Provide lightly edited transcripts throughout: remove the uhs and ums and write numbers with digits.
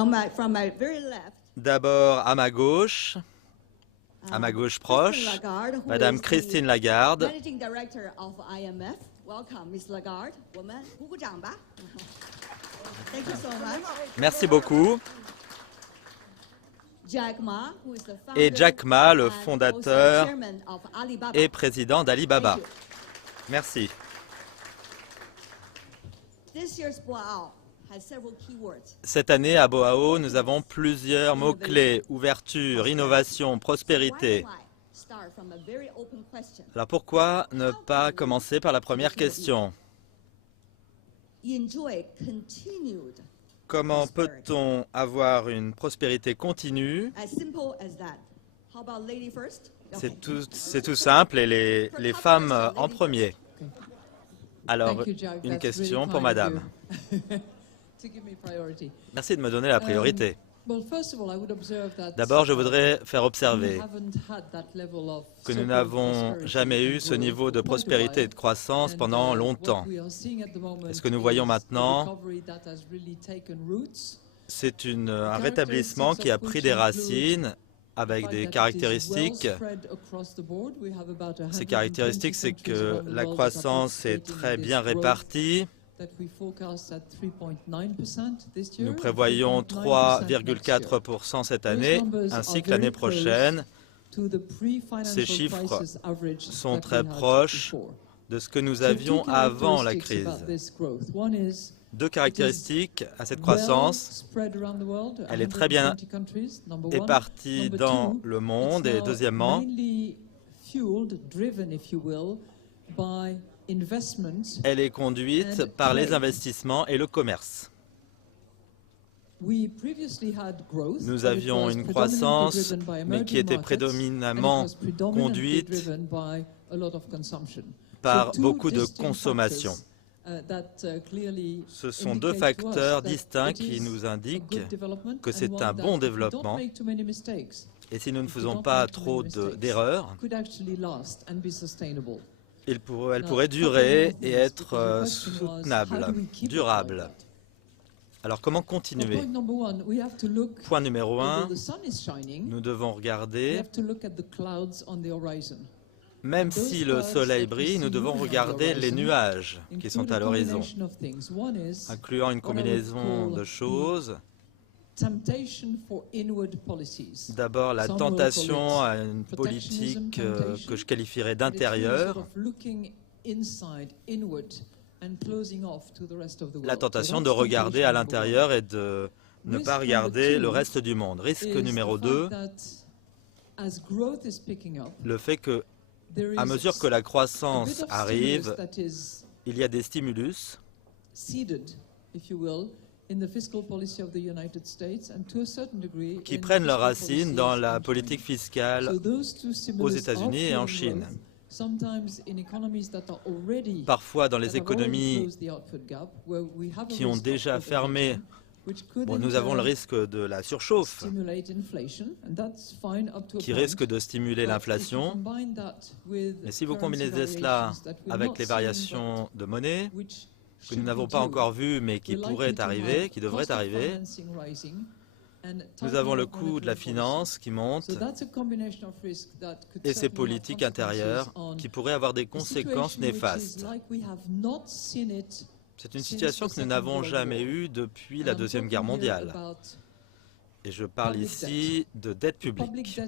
From my very left, D'abord à ma gauche proche, Christine Lagarde, who Madame is the Christine Lagarde. Managing Director of IMF. Welcome, Ms. Lagarde. 我们鼓鼓掌吧。Thank you so much. Merci beaucoup. Jack Ma, who is the Et founder Jack Ma, le and also fondateur chairman of Alibaba. et président d'Alibaba. Thank you. Merci. This year's Boao has several keywords. Cette année, à Boao, nous avons plusieurs mots-clés: ouverture, innovation, prospérité. Why don't I start from a very open question? Alors pourquoi ne pas commencer par la première question? Enjoy continued. Comment peut-on avoir une prospérité continue? As simple as that. How about lady first? Okay. C'est tout simple, et les femmes en premier. Alors, une question pour madame. Merci de me donner la priorité. D'abord, je voudrais faire observer que nous n'avons jamais eu ce niveau de prospérité et de croissance pendant longtemps. Et ce que nous voyons maintenant, c'est un rétablissement qui a pris des racines avec des caractéristiques. Ces caractéristiques, c'est que la croissance est très bien répartie. Nous prévoyons 3,4% cette année, ainsi que l'année prochaine. Ces chiffres sont très proches de ce que nous avions avant la crise. Deux caractéristiques à cette croissance: elle est très bien éparpillée dans le monde, et deuxièmement, elle est conduite par les investissements et le commerce. Nous avions une croissance, mais qui était prédominamment conduite par beaucoup de consommation. Ce sont deux facteurs distincts qui nous indiquent que c'est un bon développement. Et si nous ne faisons pas trop d'erreurs, elle pourrait durer et être soutenable, durable. Alors comment continuer? Point numéro 1, nous devons regarder, même si le soleil brille, nous devons regarder les nuages qui sont à l'horizon, incluant une combinaison de choses. D'abord, la tentation à une politique que je qualifierais d'intérieure, la tentation de regarder à l'intérieur et de ne pas regarder le reste du monde. Risque numéro 2, le fait que, à mesure que la croissance arrive, il y a des stimulus qui prennent leurs racines dans la politique fiscale aux États-Unis et en Chine. Parfois, dans les économies qui ont déjà fermé, nous avons le risque de la surchauffe, qui risque de stimuler l'inflation. Mais si vous combinez cela avec les variations de monnaie, que nous n'avons pas encore vues, mais qui pourraient arriver, qui devraient arriver, nous avons le coût de la finance qui monte et ces politiques intérieures qui pourraient avoir des conséquences néfastes. C'est une situation que nous n'avons jamais eue depuis la Deuxième Guerre mondiale. Et je parle ici de dette publique.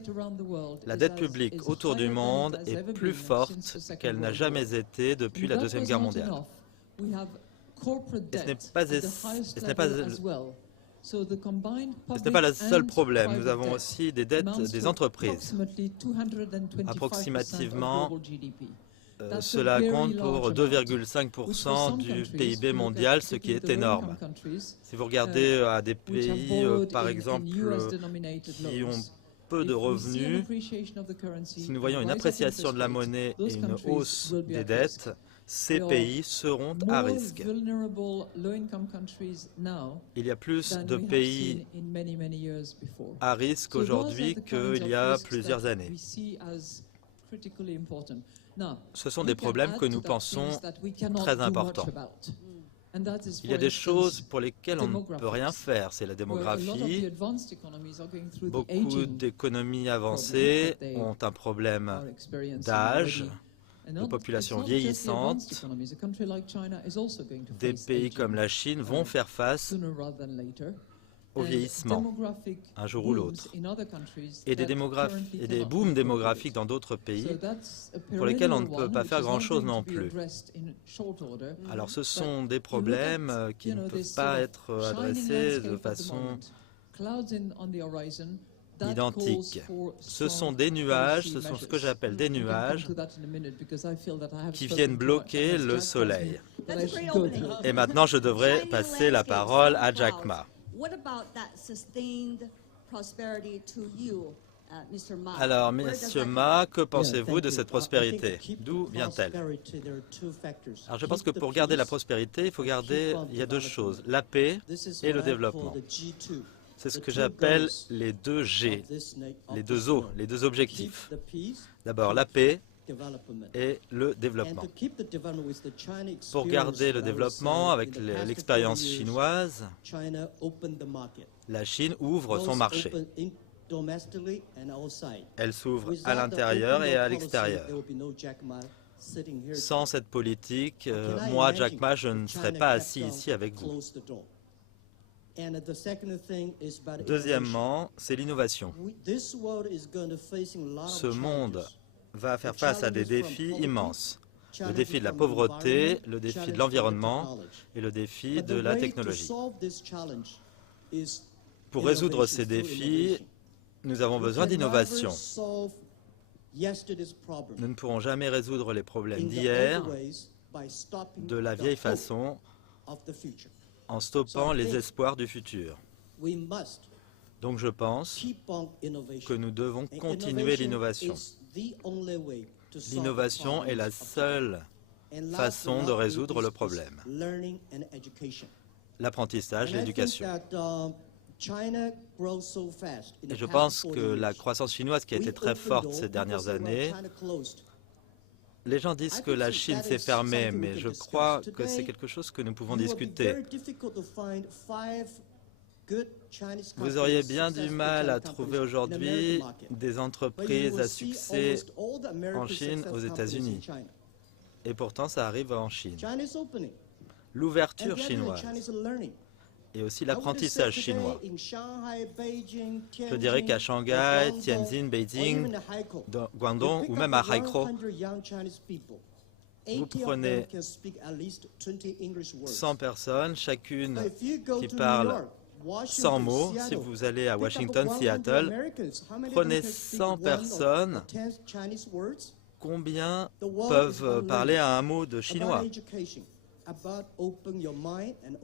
La dette publique autour du monde est plus forte qu'elle n'a jamais été depuis la Deuxième Guerre mondiale. Et ce n'est pas le seul problème. Nous avons aussi des dettes des entreprises. Approximativement, cela compte pour 2,5% du PIB mondial, ce qui est énorme. Si vous regardez à des pays, par exemple, qui ont peu de revenus, si nous voyons une appréciation de la monnaie et une hausse des dettes, ces pays seront à risque. Il y a plus de pays à risque aujourd'hui qu'il y a plusieurs années. Ce sont des problèmes que nous pensons très importants. Il y a des choses pour lesquelles on ne peut rien faire. C'est la démographie. Beaucoup d'économies avancées ont un problème d'âge, de population vieillissante. Des pays comme la Chine vont faire face au vieillissement, un jour ou l'autre, et des booms démographiques dans d'autres pays pour lesquels on ne peut pas faire grand-chose non plus. Alors ce sont des problèmes qui ne peuvent pas être adressés de façon identique. Ce sont des nuages, ce sont ce que j'appelle des nuages qui viennent bloquer le soleil. Et maintenant, je devrais passer la parole à Jack Ma. Alors, Monsieur Ma, que pensez-vous de cette prospérité? D'où vient-elle? Alors, je pense que pour garder la prospérité, il y a deux choses, la paix et le développement. C'est ce que j'appelle les deux G, les deux O, les deux objectifs. D'abord, la paix et le développement. Pour garder le développement, avec l'expérience chinoise, la Chine ouvre son marché. Elle s'ouvre à l'intérieur et à l'extérieur. Sans cette politique, moi, Jack Ma, je ne serais pas assis ici avec vous. Deuxièmement, c'est l'innovation. Ce monde va faire face à des défis immenses. Le défi de la pauvreté, le défi de l'environnement et le défi de la technologie. Pour résoudre ces défis, nous avons besoin d'innovation. Nous ne pourrons jamais résoudre les problèmes d'hier de la vieille façon en stoppant les espoirs du futur. Donc je pense que nous devons continuer l'innovation. L'innovation est la seule façon de résoudre le problème. L'apprentissage, l'éducation. Et je pense que la croissance chinoise qui a été très forte ces dernières années, les gens disent que la Chine s'est fermée, mais je crois que c'est quelque chose que nous pouvons discuter. Vous auriez bien du mal à trouver aujourd'hui des entreprises à succès en Chine, aux États-Unis. Et pourtant, ça arrive en Chine. L'ouverture chinoise et aussi l'apprentissage chinois. Je dirais qu'à Shanghai, Tianjin, Beijing, Guangdong ou même à Haikou, vous prenez 100 personnes, chacune qui parle 100 mots. Si vous allez à Washington, Seattle, prenez 100 personnes, combien peuvent parler à un mot de chinois?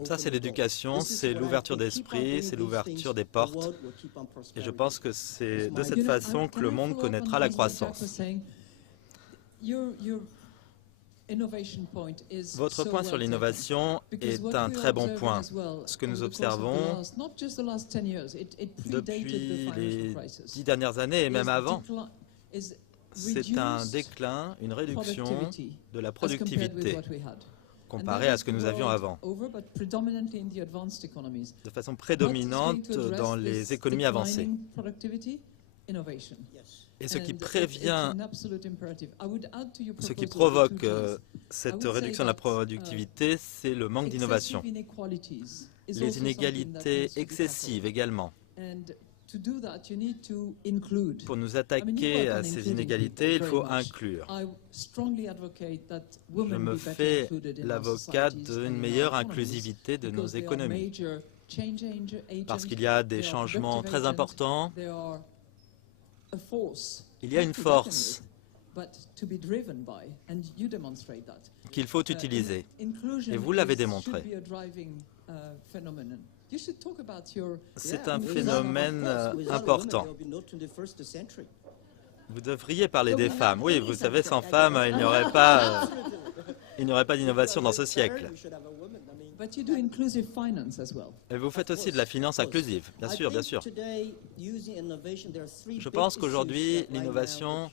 Ça, c'est l'éducation, c'est l'ouverture d'esprit, c'est l'ouverture des portes. Et je pense que c'est de cette façon que le monde connaîtra la croissance. Votre point sur l'innovation est un très bon point. Ce que nous observons depuis les 10 dernières années et même avant, c'est un déclin, une réduction de la productivité comparé à ce que nous avions avant, de façon prédominante dans les économies avancées. Et ce qui provoque cette réduction de la productivité, c'est le manque d'innovation. Les inégalités excessives également. Pour nous attaquer à ces inégalités, il faut inclure. Je me fais l'avocat d'une meilleure inclusivité de nos économies, parce qu'il y a des changements très importants. Il y a une force qu'il faut utiliser, et vous l'avez démontré. C'est un phénomène important. Vous devriez parler des femmes. Oui, vous savez, sans femmes, il n'y aurait pas d'innovation dans ce siècle. Et vous faites aussi de la finance inclusive, bien sûr, bien sûr. Je pense qu'aujourd'hui, l'innovation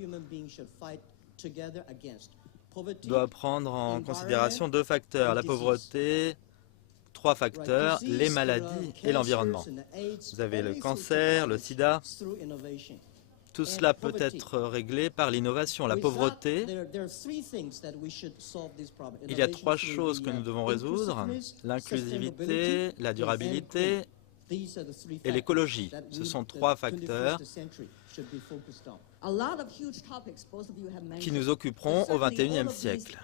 doit prendre en considération deux facteurs, la pauvreté 3 facteurs, les maladies et l'environnement. Vous avez le cancer, le sida. Tout cela peut être réglé par l'innovation. La pauvreté, il y a 3 choses que nous devons résoudre, l'inclusivité, la durabilité et l'écologie. Ce sont 3 facteurs qui nous occuperont au XXIe siècle.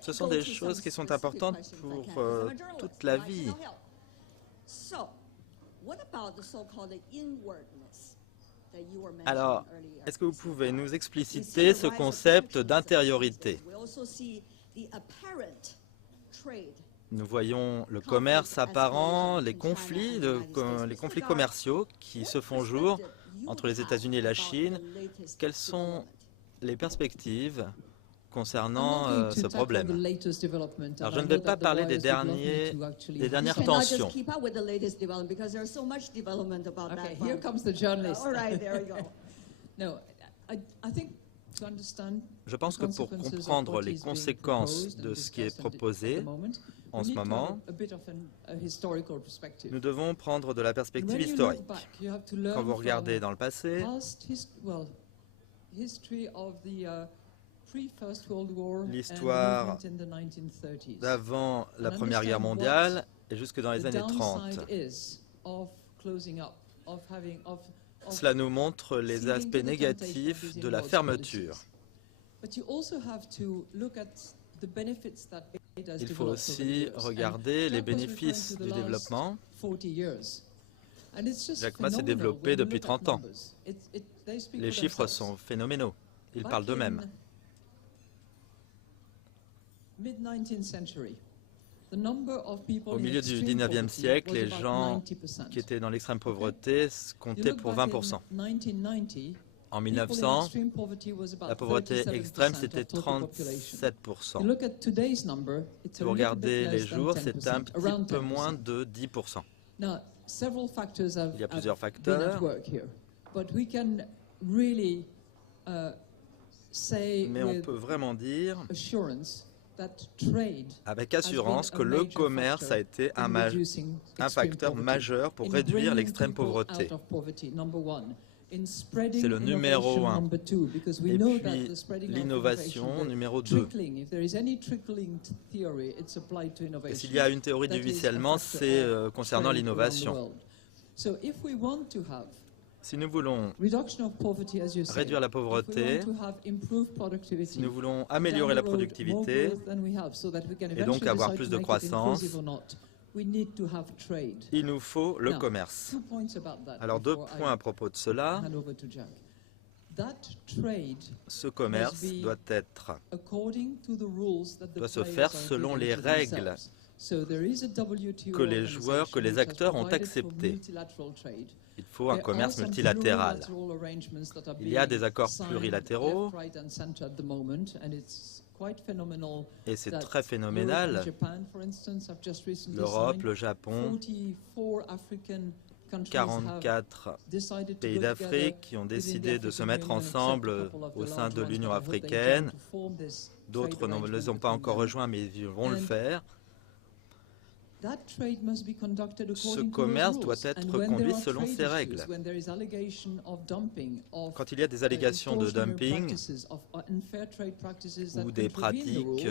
Ce sont des choses qui sont importantes pour toute la vie. Alors, est-ce que vous pouvez nous expliciter ce concept d'intériorité? Nous voyons le commerce apparent, les conflits commerciaux qui se font jour entre les États-Unis et la Chine. Quelles sont les perspectives concernant ce problème? Alors, je ne vais pas parler des dernières tensions. Je pense que pour comprendre les conséquences de ce qui est proposé en ce moment, nous devons prendre de la perspective historique. Quand vous regardez dans le passé, l'histoire d'avant la Première Guerre mondiale et jusque dans les années 30. Cela nous montre les aspects négatifs de la fermeture. Il faut aussi regarder les bénéfices du développement. Jack Ma s'est développé depuis 30 ans. Les chiffres sont phénoménaux. Ils parlent d'eux-mêmes. Au milieu du 19e siècle, les gens qui étaient dans l'extrême pauvreté comptaient pour 20%. En 1900, la pauvreté extrême, c'était 37%. Si vous regardez les jours, c'est un petit peu moins de 10%. Il y a plusieurs facteurs, mais on peut vraiment dire avec assurance que le commerce a été un facteur majeur pour réduire l'extrême pauvreté. C'est le numéro 1. Et puis l'innovation, numéro 2. Et s'il y a une théorie du ruissellement, c'est concernant l'innovation. Si nous voulons réduire la pauvreté, si nous voulons améliorer la productivité et donc avoir plus de croissance, il nous faut le commerce. Alors 2 points à propos de cela. Ce commerce doit se faire selon les règles que les joueurs, que les acteurs ont acceptées. Il faut un commerce multilatéral. Il y a des accords plurilatéraux et c'est très phénoménal. L'Europe, le Japon, 44 pays d'Afrique qui ont décidé de se mettre ensemble au sein de l'Union africaine. D'autres ne les ont pas encore rejoints, mais ils vont le faire. Ce commerce doit être conduit selon ces règles. Quand il y a des allégations de dumping ou des pratiques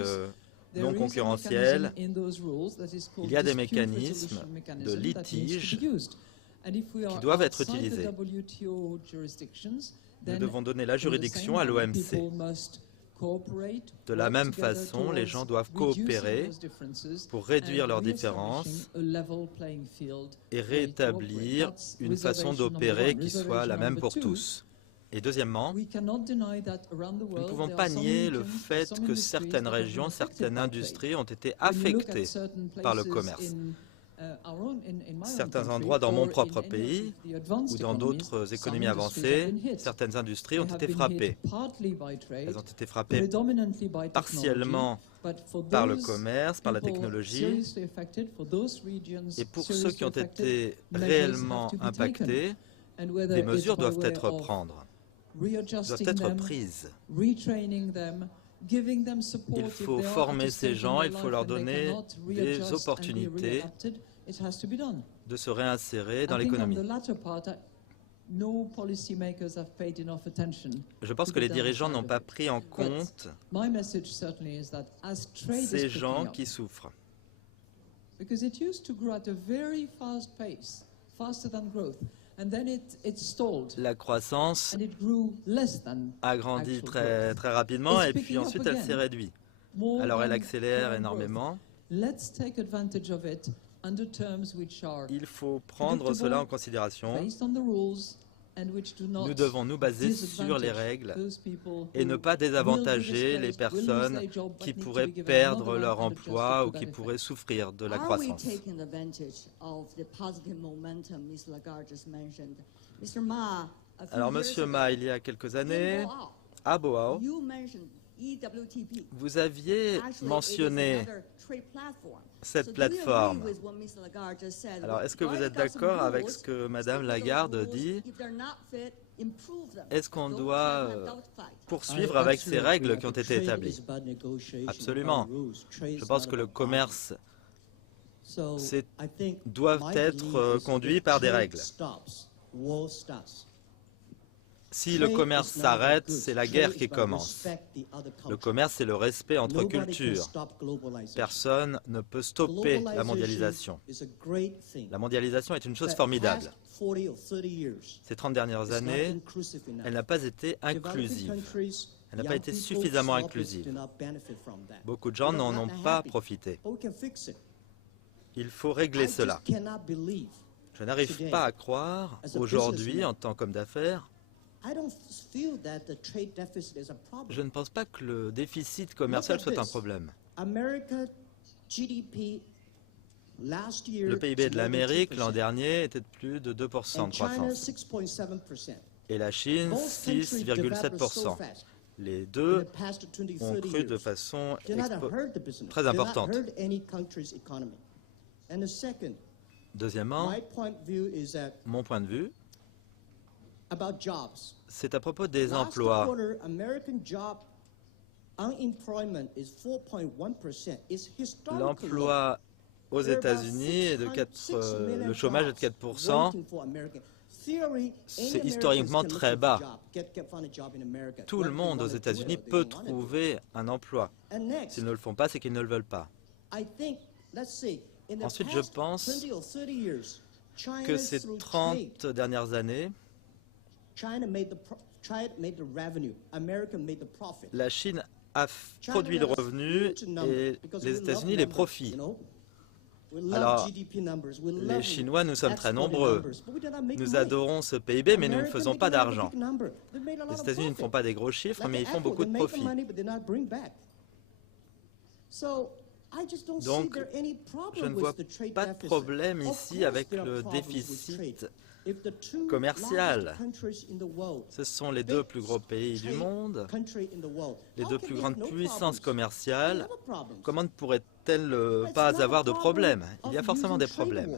non concurrentielles, il y a des mécanismes de litige qui doivent être utilisés. Nous devons donner la juridiction à l'OMC. De la même façon, les gens doivent coopérer pour réduire leurs différences et rétablir une façon d'opérer qui soit la même pour tous. Et deuxièmement, nous ne pouvons pas nier le fait que certaines régions, certaines industries ont été affectées par le commerce. Certains endroits dans mon propre pays ou dans d'autres économies avancées, certaines industries ont été frappées. Elles ont été frappées partiellement par le commerce, par la technologie. Et pour ceux qui ont été réellement impactés, des mesures doivent être prises. Il faut former ces gens, il faut leur donner des opportunités de se réinsérer dans l'économie. Je pense que les dirigeants n'ont pas pris en compte ces gens qui souffrent. La croissance a grandi très rapidement et puis ensuite elle s'est réduite. Alors elle accélère énormément. Il faut prendre cela en considération. Nous devons nous baser sur les règles et ne pas désavantager les personnes qui pourraient perdre leur emploi ou qui pourraient souffrir de la croissance. Alors, Monsieur Ma, il y a quelques années, à Boao, vous aviez mentionné cette plateforme. Alors, est-ce que vous êtes d'accord avec ce que Madame Lagarde dit? Est-ce qu'on doit poursuivre avec ces règles qui ont été établies? Absolument. Je pense que le commerce doit être conduit par des règles. Si le commerce s'arrête, c'est la guerre qui commence. Le commerce, c'est le respect entre cultures. Personne ne peut stopper la mondialisation. La mondialisation est une chose formidable. Ces 30 dernières années, elle n'a pas été inclusive. Elle n'a pas été suffisamment inclusive. Beaucoup de gens n'en ont pas profité. Il faut régler cela. Je n'arrive pas à croire, aujourd'hui, en tant qu'homme d'affaires, je ne pense pas que le déficit commercial soit un problème. Le PIB de l'Amérique l'an dernier était de plus de 2% de croissance. Et la Chine, 6,7%. Les deux ont cru de façon très importante. Deuxièmement, mon point de vue, c'est à propos des emplois. L'emploi aux États-Unis est de le chômage est de 4%. C'est historiquement très bas. Tout le monde aux États-Unis peut trouver un emploi. S'ils ne le font pas, c'est qu'ils ne le veulent pas. Ensuite, je pense que ces 30 dernières années, la Chine a produit le revenu et les États-Unis les profits. Alors, les Chinois, nous sommes très nombreux. Nous adorons ce PIB, mais nous ne faisons pas d'argent. Les États-Unis ne font pas des gros chiffres, mais ils font beaucoup de profits. Donc, je ne vois pas de problème ici avec le déficit commercial. Ce sont les deux plus gros pays du monde, les deux plus grandes puissances commerciales. Comment ne pourrait-elle pas avoir de problème? Il y a forcément des problèmes.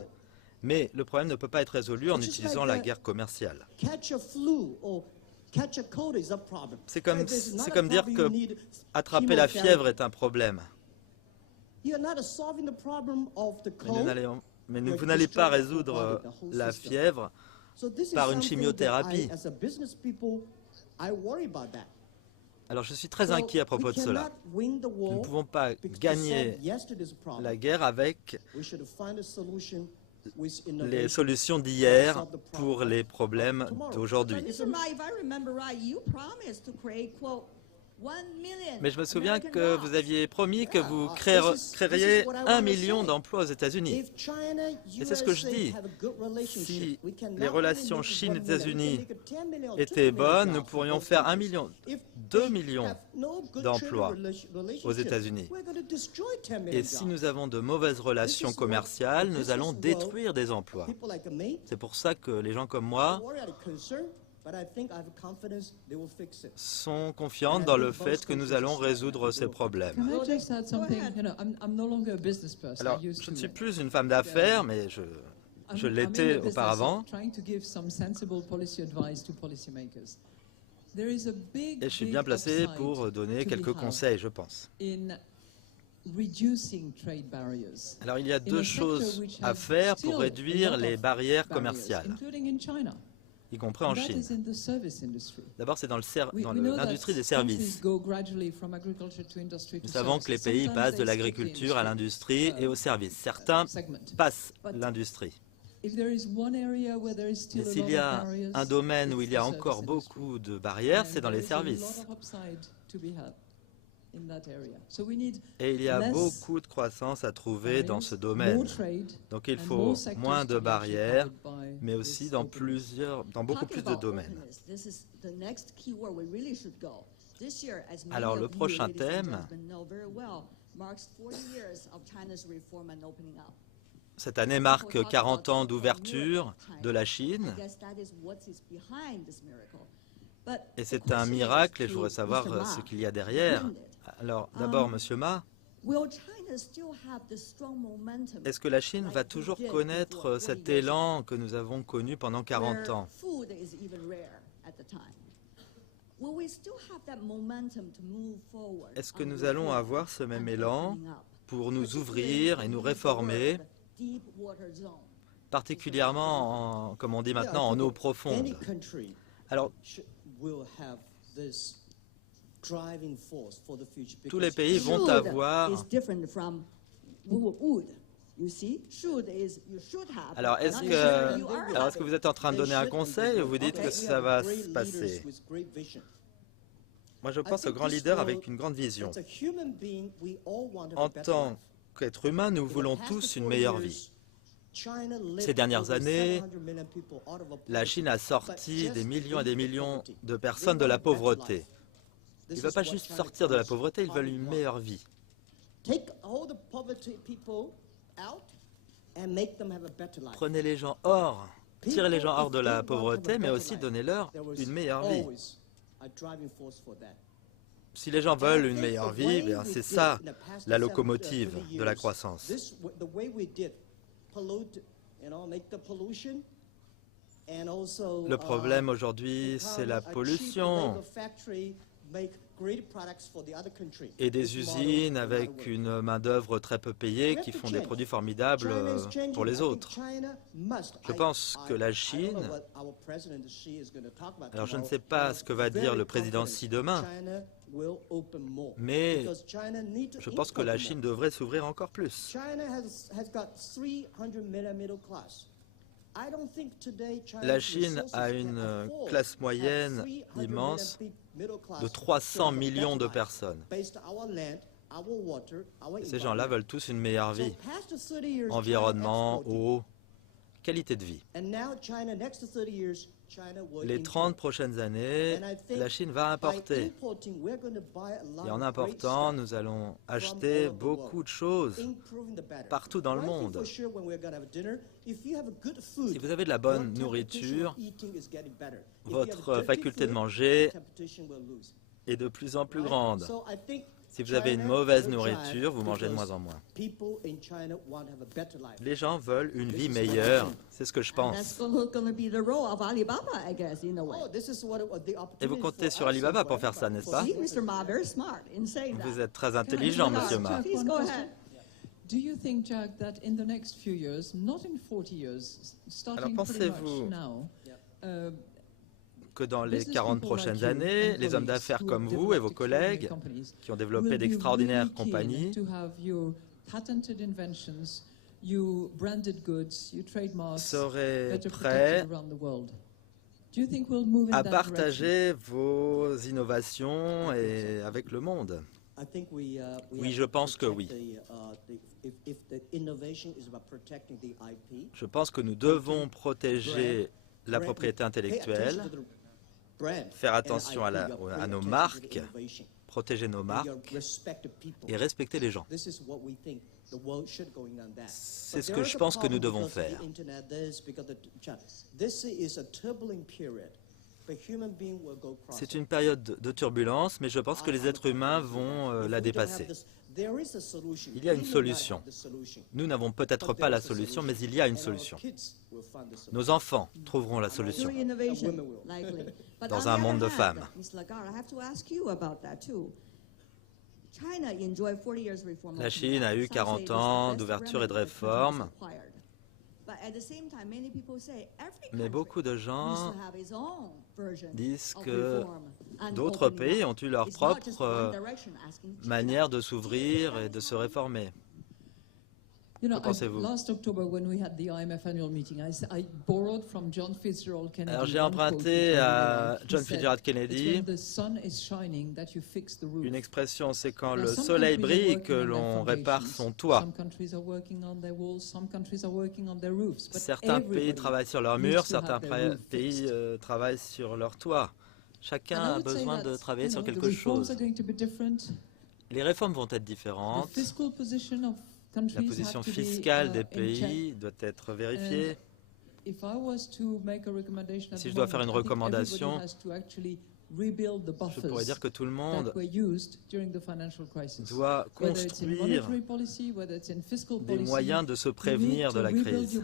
Mais le problème ne peut pas être résolu en utilisant la guerre commerciale. C'est comme dire que attraper la fièvre est un problème. Mais vous n'allez pas résoudre la fièvre par une chimiothérapie. Alors je suis très inquiet à propos de cela. Nous ne pouvons pas gagner la guerre avec les solutions d'hier pour les problèmes d'aujourd'hui. Mais je me souviens que vous aviez promis que vous créeriez 1 million d'emplois aux États-Unis. Et c'est ce que je dis. Si les relations Chine-États-Unis étaient bonnes, nous pourrions faire 1 million, 2 millions d'emplois aux États-Unis. Et si nous avons de mauvaises relations commerciales, nous allons détruire des emplois. C'est pour ça que les gens comme moi sont confiants dans le fait que nous allons résoudre ces problèmes. Alors, je ne suis plus une femme d'affaires, mais je l'étais auparavant. Et je suis bien placé pour donner quelques conseils, je pense. Alors, il y a deux choses à faire pour réduire les barrières commerciales, y compris en Chine. D'abord, c'est dans l'industrie des services. Nous savons que les pays passent de l'agriculture à l'industrie et aux services. Certains passent l'industrie. Et s'il y a un domaine où il y a encore beaucoup de barrières, c'est dans les services. Et il y a beaucoup de croissance à trouver dans ce domaine. Donc il faut moins de barrières, mais aussi dans beaucoup plus de domaines. Alors le prochain thème, cette année marque 40 ans d'ouverture de la Chine. Et c'est un miracle et je voudrais savoir ce qu'il y a derrière. Alors, d'abord, Monsieur Ma, est-ce que la Chine va toujours connaître cet élan que nous avons connu pendant 40 ans? Est-ce que nous allons avoir ce même élan pour nous ouvrir et nous réformer, particulièrement, comme on dit maintenant, en eau profonde? Alors, tous les pays vont avoir... Alors, est-ce que vous êtes en train de donner un conseil ou vous dites que ça va se passer? Moi, je pense au grand leader avec une grande vision. En tant qu'être humain, nous voulons tous une meilleure vie. Ces dernières années, la Chine a sorti des millions et des millions de personnes de la pauvreté. Ils ne veulent pas juste sortir de la pauvreté, ils veulent une meilleure vie. Prenez les gens tirez les gens hors de la pauvreté, mais aussi donnez-leur une meilleure vie. Si les gens veulent une meilleure vie, c'est ça la locomotive de la croissance. Le problème aujourd'hui, c'est la pollution et des usines avec une main-d'œuvre très peu payée qui font des produits formidables pour les autres. Je pense que la Chine, alors je ne sais pas ce que va dire le président Xi demain, mais je pense que la Chine devrait s'ouvrir encore plus. La Chine a une classe moyenne immense de 300 millions de personnes. Et ces gens-là veulent tous une meilleure vie. Environnement, eau, qualité de vie. Les 30 prochaines années, la Chine va importer. Et en important, nous allons acheter beaucoup de choses partout dans le monde. Si vous avez de la bonne nourriture, votre faculté de manger est de plus en plus grande. Si vous avez une mauvaise nourriture, vous mangez de moins en moins. Les gens veulent une vie meilleure, c'est ce que je pense. Et vous comptez sur Alibaba pour faire ça, n'est-ce pas? Vous êtes très intelligent, Monsieur Ma. Alors pensez-vous que dans les 40 prochaines années, les hommes d'affaires comme vous et vos collègues, qui ont développé d'extraordinaires compagnies, seraient prêts à partager vos innovations avec le monde? Oui, je pense que oui. Je pense que nous devons protéger la propriété intellectuelle, faire attention à nos marques, protéger nos marques et respecter les gens. C'est ce que je pense que nous devons faire. C'est une période de turbulence, mais je pense que les êtres humains vont la dépasser. Il y a une solution. Nous n'avons peut-être pas la solution, mais il y a une solution. Nos enfants trouveront la solution dans un monde de femmes. La Chine a eu 40 ans d'ouverture et de réforme, mais beaucoup de gens disent que d'autres pays ont eu leur propre manière de s'ouvrir et de se réformer. Que pensez-vous? Alors j'ai emprunté à John Fitzgerald Kennedy une expression, c'est quand le soleil brille que l'on répare son toit. Certains pays travaillent sur leurs murs, certains pays travaillent sur leur toit. Chacun a besoin de travailler sur quelque chose. Les réformes vont être différentes. La position fiscale des pays doit être vérifiée. Si je dois faire une recommandation, je pourrais dire que tout le monde doit construire des moyens de se prévenir de la crise.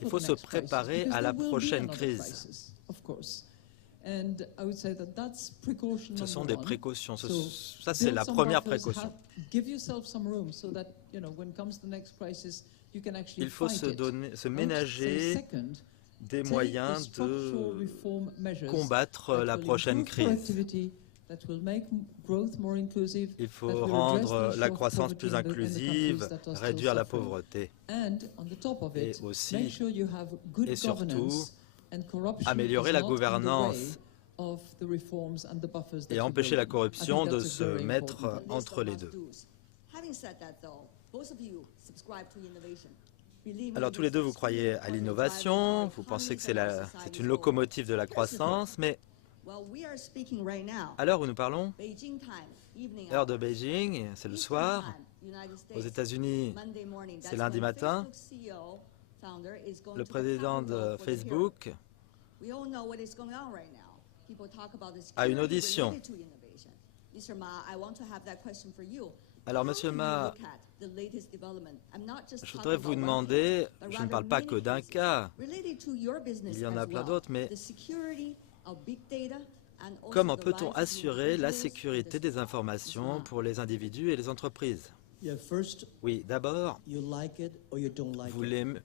Il faut se préparer à la prochaine crise. Ce sont des précautions. Ça, c'est la première précaution. Il faut se ménager des moyens de combattre la prochaine crise. Il faut rendre la croissance plus inclusive, réduire la pauvreté. Et aussi, et surtout, améliorer la gouvernance et empêcher la corruption de se mettre entre les deux. Alors tous les deux, vous croyez à l'innovation, vous pensez que c'est une locomotive de la croissance, mais à l'heure où nous parlons, heure de Beijing, c'est le soir, aux États-Unis, c'est lundi matin, le président de Facebook a une audition. Alors, Monsieur Ma, je voudrais vous demander, je ne parle pas que d'un cas, il y en a plein d'autres, mais comment peut-on assurer la sécurité des informations pour les individus et les entreprises? Oui, d'abord, vous l'aimez,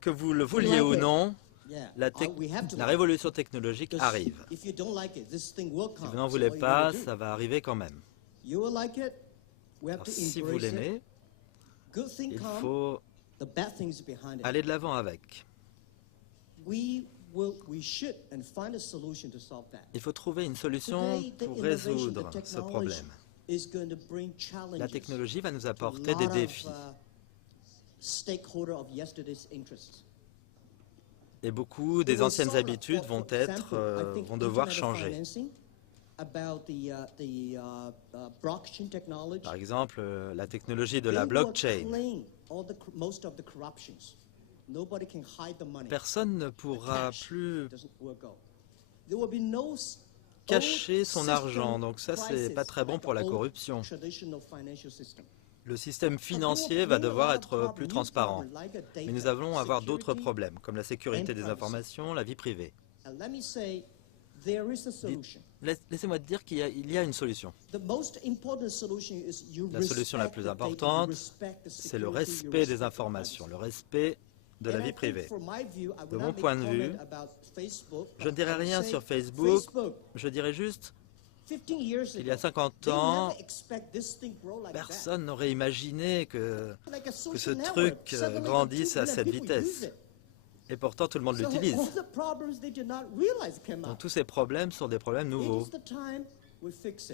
que vous le vouliez ou non, la révolution technologique arrive. Si vous n'en voulez pas, ça va arriver quand même. Alors, si vous l'aimez, il faut aller de l'avant avec. Il faut trouver une solution pour résoudre ce problème. La technologie va nous apporter des défis. Et beaucoup des anciennes habitudes vont devoir changer. Par exemple, la technologie de la blockchain. Personne ne pourra plus cacher son argent, donc ça, c'est pas très bon pour la corruption. Le système financier va devoir être plus transparent. Mais nous allons avoir d'autres problèmes, comme la sécurité des informations, la vie privée. Laissez-moi dire qu'il y a une solution. La solution la plus importante, c'est le respect des informations, le respect de la vie privée. De mon point de vue, je ne dirais rien sur Facebook, je dirais juste, il y a 50 ans, personne n'aurait imaginé que ce truc grandisse à cette vitesse. Et pourtant, tout le monde l'utilise. Donc, tous ces problèmes sont des problèmes nouveaux.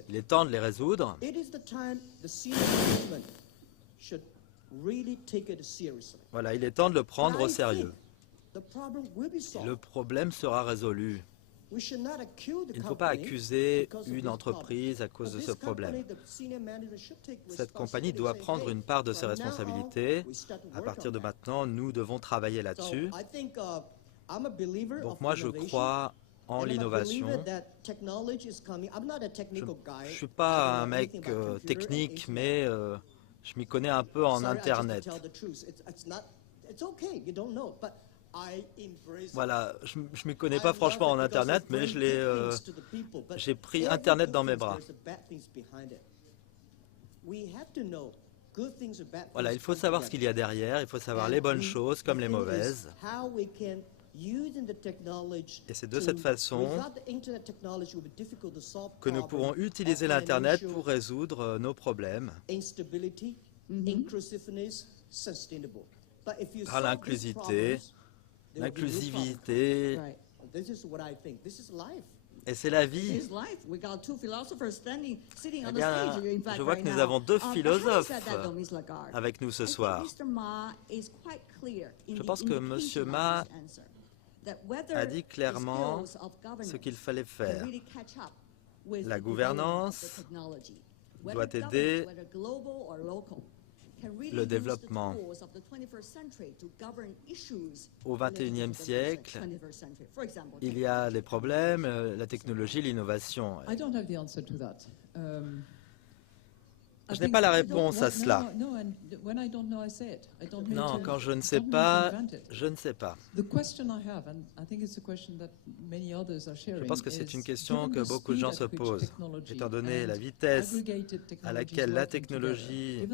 Il est temps de les résoudre. Voilà, il est temps de le prendre au sérieux. Et le problème sera résolu. Il ne faut pas accuser une entreprise à cause de ce problème. Cette compagnie doit prendre une part de ses responsabilités. À partir de maintenant, nous devons travailler là-dessus. Donc moi, je crois en l'innovation. Je ne suis pas un mec technique, mais je m'y connais un peu en Internet. Voilà, je ne m'y connais pas franchement en Internet, mais j'ai pris Internet dans mes bras. Voilà, il faut savoir ce qu'il y a derrière, il faut savoir les bonnes choses comme les mauvaises. Et c'est de cette façon que nous pourrons utiliser l'Internet pour résoudre nos problèmes par l'inclusivité, et c'est la vie. Eh bien, je vois que nous avons deux philosophes avec nous ce soir. Je pense que M. Ma a dit clairement ce qu'il fallait faire. La gouvernance doit aider le développement. Au XXIe siècle, il y a des problèmes, la technologie, l'innovation. Je n'ai pas la réponse à cela. Non, quand je ne sais pas, je ne sais pas. Je pense que c'est une question que beaucoup de gens se posent. Étant donné la vitesse à laquelle la technologie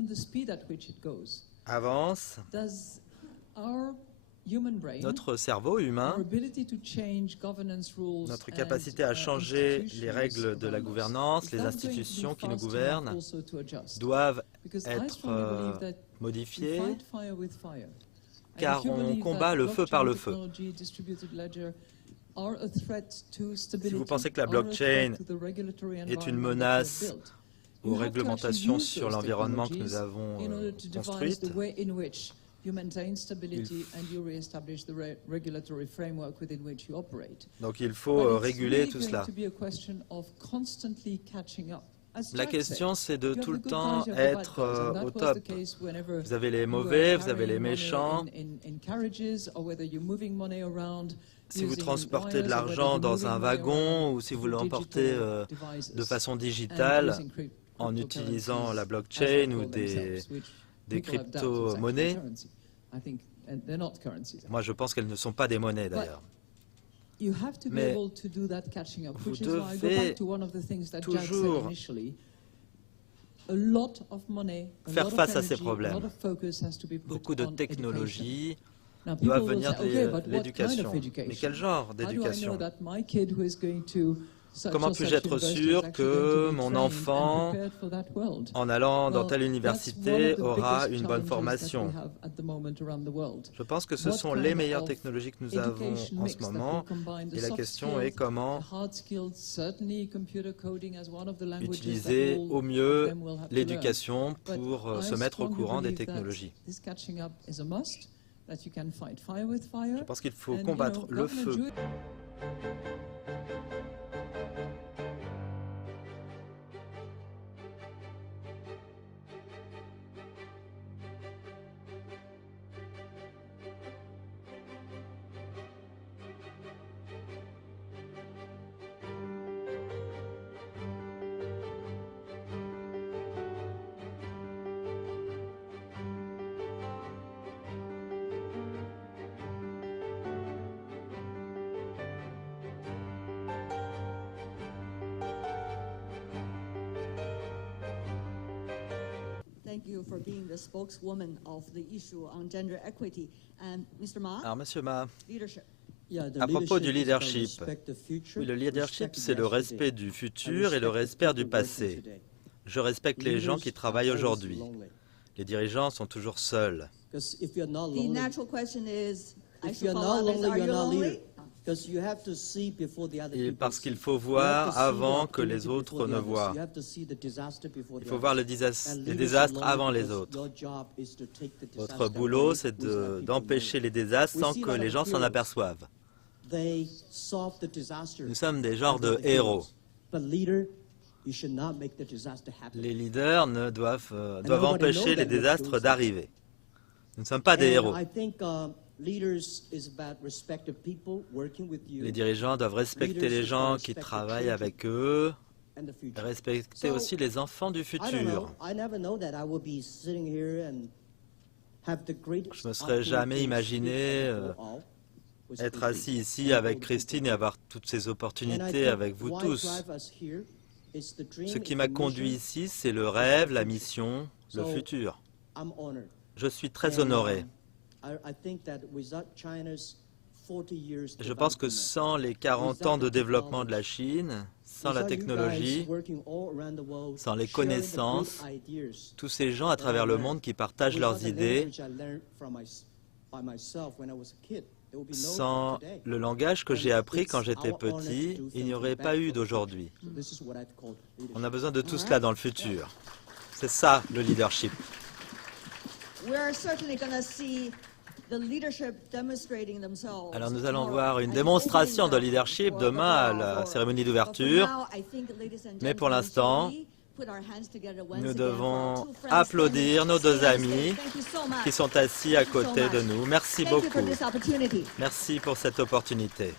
avance, notre cerveau humain, notre capacité à changer les règles de la gouvernance, les institutions qui nous gouvernent, doivent être modifiées, car on combat le feu par le feu. Si vous pensez que la blockchain est une menace aux réglementations sur l'environnement que nous avons construites, donc il faut réguler tout cela. La question, c'est de tout le temps être au top. Vous avez les mauvais, vous avez les méchants. Si vous transportez de l'argent dans un wagon ou si vous l'emportez de façon digitale en utilisant la blockchain ou des crypto-monnaies. Moi, je pense qu'elles ne sont pas des monnaies, d'ailleurs. Mais vous devez toujours faire face à ces problèmes. Beaucoup de technologies doivent venir de l'éducation. Mais quel genre d'éducation ? Comment puis-je être sûr que mon enfant, en allant dans telle université, aura une bonne formation? Je pense que ce sont les meilleures technologies que nous avons en ce moment. Et la question est comment utiliser au mieux l'éducation pour se mettre au courant des technologies. Je pense qu'il faut combattre le feu. Thank you for being the spokeswoman of the issue on gender equity. And Mr. Ma, Alors, Monsieur Ma, leadership. à propos du leadership, oui, le leadership, c'est le respect du futur et le respect du passé. Je respecte les gens qui travaillent aujourd'hui. Les dirigeants sont toujours seuls. The natural question is, I should follow up, are you lonely? Et parce qu'il faut voir avant que les autres ne voient. Il faut voir les désastres avant les autres. Votre boulot, c'est d'empêcher les désastres sans que les gens s'en aperçoivent. Nous sommes des genres de héros. Les leaders doivent empêcher les désastres d'arriver. Nous ne sommes pas des héros. Les dirigeants doivent respecter les gens qui travaillent avec eux et respecter aussi les enfants du futur. Je ne me serais jamais imaginé être assis ici avec Christine et avoir toutes ces opportunités avec vous tous. Ce qui m'a conduit ici, c'est le rêve, la mission, le futur. Je suis très honoré. Je pense que sans les 40 ans de développement de la Chine, sans la technologie, sans les connaissances, tous ces gens à travers le monde qui partagent leurs idées, sans le langage que j'ai appris quand j'étais petit, il n'y aurait pas eu d'aujourd'hui. On a besoin de tout cela dans le futur. C'est ça, le leadership. Alors nous allons voir une démonstration de leadership demain à la cérémonie d'ouverture. Mais pour l'instant, nous devons applaudir nos deux amis qui sont assis à côté de nous. Merci beaucoup. Merci pour cette opportunité.